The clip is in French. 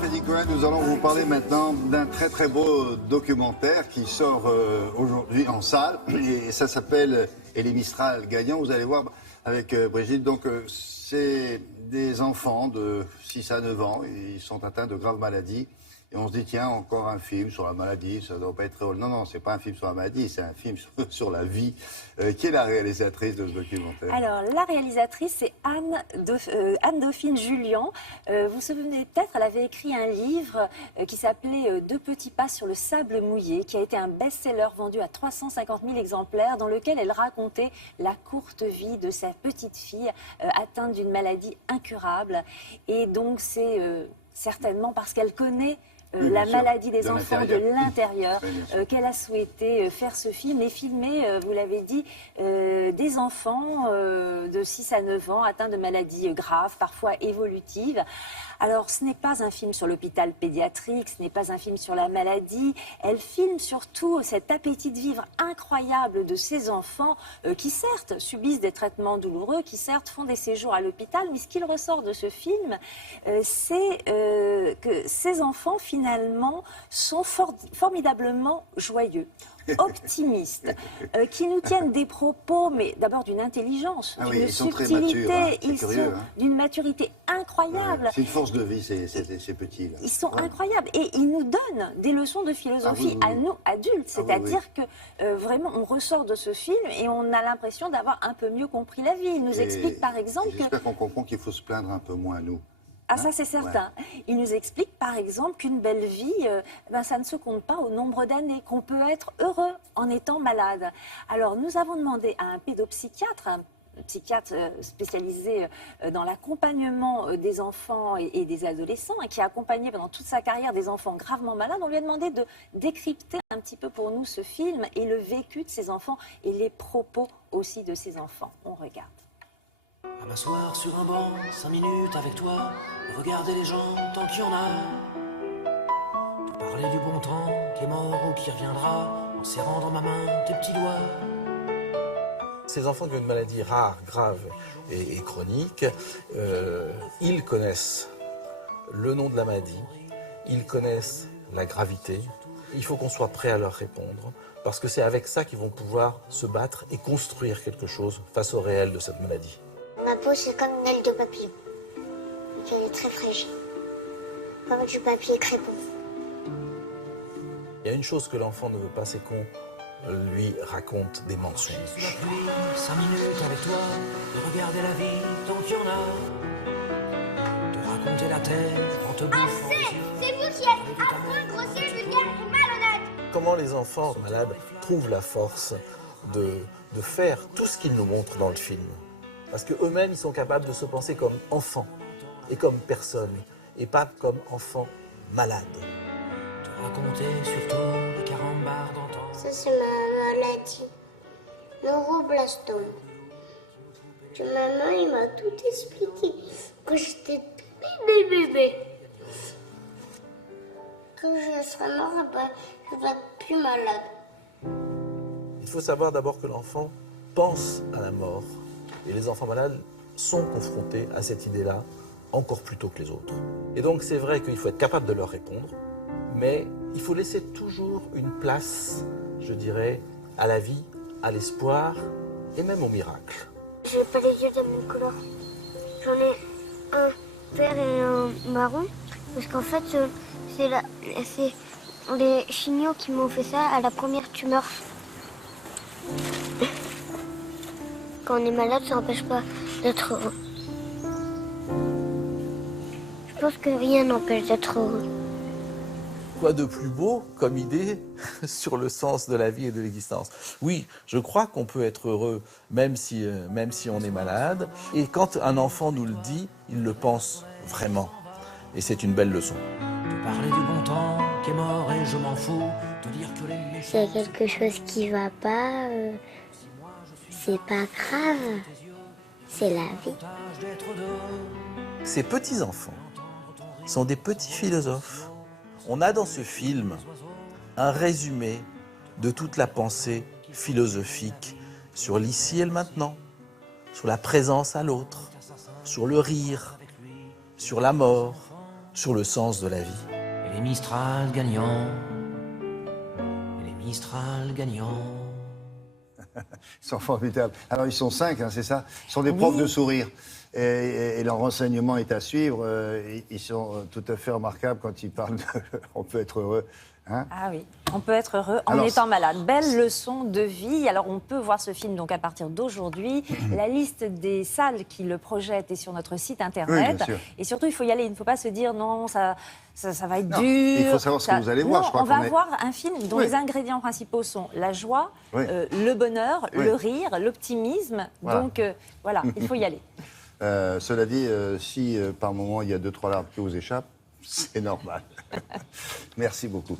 Freddy Cohen, nous allons vous parler maintenant d'un très très beau documentaire qui sort aujourd'hui en salle et ça s'appelle Et les Mistral gagnants. Vous allez voir avec Brigitte, donc c'est des enfants de 6 à 9 ans, ils sont atteints de graves maladies. Et on se dit, tiens, encore un film sur la maladie, ça ne doit pas être très drôle. Non, non, c'est pas un film sur la maladie, c'est un film sur la vie. Qui est la réalisatrice de ce documentaire? Alors, la réalisatrice, c'est Anne-Dauphine Julian. Vous vous souvenez peut-être, elle avait écrit un livre qui s'appelait Deux petits pas sur le sable mouillé, qui a été un best-seller vendu à 350 000 exemplaires, dans lequel elle racontait la courte vie de sa petite fille atteinte d'une maladie incurable. Et donc, c'est certainement parce qu'elle connaît la maladie des enfants de l'intérieur, qu'elle a souhaité faire ce film et filmer, vous l'avez dit, des enfants de 6 à 9 ans atteints de maladies graves, parfois évolutives. Alors, ce n'est pas un film sur l'hôpital pédiatrique, ce n'est pas un film sur la maladie. Elle filme surtout cet appétit de vivre incroyable de ces enfants qui, certes, subissent des traitements douloureux, qui, certes, font des séjours à l'hôpital. Mais ce qu'il ressort de ce film, c'est que ces enfants, finalement, sont formidablement joyeux, optimistes, qui nous tiennent des propos, mais d'abord d'une intelligence, d'une subtilité, ils sont d'une maturité incroyable. C'est une force de vie, ces petits-là. Ils sont incroyables et ils nous donnent des leçons de philosophie à nous, adultes. C'est-à-dire que vraiment, on ressort de ce film et on a l'impression d'avoir un peu mieux compris la vie. Ils nous expliquent par exemple que... J'espère qu'on comprend qu'il faut se plaindre un peu moins, nous. Ah, ça c'est certain. Ouais. Il nous explique par exemple qu'une belle vie, ça ne se compte pas au nombre d'années, qu'on peut être heureux en étant malade. Alors nous avons demandé à un pédopsychiatre, un psychiatre spécialisé dans l'accompagnement des enfants et des adolescents, et qui a accompagné pendant toute sa carrière des enfants gravement malades, on lui a demandé de décrypter un petit peu pour nous ce film et le vécu de ces enfants et les propos aussi de ces enfants. On regarde. À m'asseoir sur un banc, 5 minutes avec toi, et regarder les gens tant qu'il y en a. Te parler du bon temps qui est mort ou qui reviendra, en serrant dans ma main tes petits doigts. Ces enfants qui ont une maladie rare, grave et chronique, ils connaissent le nom de la maladie, ils connaissent la gravité. Il faut qu'on soit prêt à leur répondre, parce que c'est avec ça qu'ils vont pouvoir se battre et construire quelque chose face au réel de cette maladie. Ma peau, c'est comme une aile de papier. Elle est très fragile. Comme du papier crépon. Il y a une chose que l'enfant ne veut pas, c'est qu'on lui raconte des mensonges. Sous la pluie, 5 minutes avec toi, de regarder la vie tant qu'il y en a. De raconter la terre en te bouffant. C'est vous qui êtes affreux, grossier, vulgaire et malhonnête. Comment les enfants malades trouvent la force de faire tout ce qu'ils nous montrent dans le film? Parce qu'eux-mêmes, ils sont capables de se penser comme enfants et comme personnes, et pas comme enfants malades. Te raconter surtout les carambars d'antan. Ça, c'est ma maladie. Neuroblastome. Maman, il m'a tout expliqué quand j'étais bébé. Quand je serai mort, je vais être plus malade. Il faut savoir d'abord que l'enfant pense à la mort. Et les enfants malades sont confrontés à cette idée-là encore plus tôt que les autres. Et donc c'est vrai qu'il faut être capable de leur répondre, mais il faut laisser toujours une place, je dirais, à la vie, à l'espoir et même au miracle. Je n'ai pas les yeux de la même couleur. J'en ai un vert et un marron, parce qu'en fait, c'est les chimios qui m'ont fait ça à la première tumeur. Quand on est malade, ça n'empêche pas d'être heureux. Je pense que rien n'empêche d'être heureux. Quoi de plus beau comme idée sur le sens de la vie et de l'existence? Oui, je crois qu'on peut être heureux même si on est malade. Et quand un enfant nous le dit, il le pense vraiment. Et c'est une belle leçon. Te parler du bon temps qui est mort et je m'en fous. Te dire que les méchants... S'il y a quelque chose qui va pas... c'est pas grave, c'est la vie. Ces petits-enfants sont des petits philosophes. On a dans ce film un résumé de toute la pensée philosophique sur l'ici et le maintenant, sur la présence à l'autre, sur le rire, sur la mort, sur le sens de la vie. Et les Mistral gagnants, et les Mistral gagnants. Ils sont formidables. Alors, ils sont 5, hein, c'est ça? Ce sont des profs de sourire. Et leur renseignement est à suivre. Ils sont tout à fait remarquables quand ils parlent de « on peut être heureux ». Hein? Ah oui, on peut être heureux en Alors, étant malade. Belle leçon de vie. Alors on peut voir ce film donc à partir d'aujourd'hui. La liste des salles qui le projettent est sur notre site internet. Oui, bien sûr. Et surtout, il faut y aller. Il ne faut pas se dire non, ça va être Non, dur. il faut savoir ce que vous allez voir. Non, Je crois on va qu'on est- voir un film dont Oui. les ingrédients principaux sont la joie, Oui. le bonheur, Oui. le rire, l'optimisme. Voilà. Donc voilà, il faut y aller. Cela dit, si par moment il y a 2-3 larmes qui vous échappent, c'est normal. Merci beaucoup.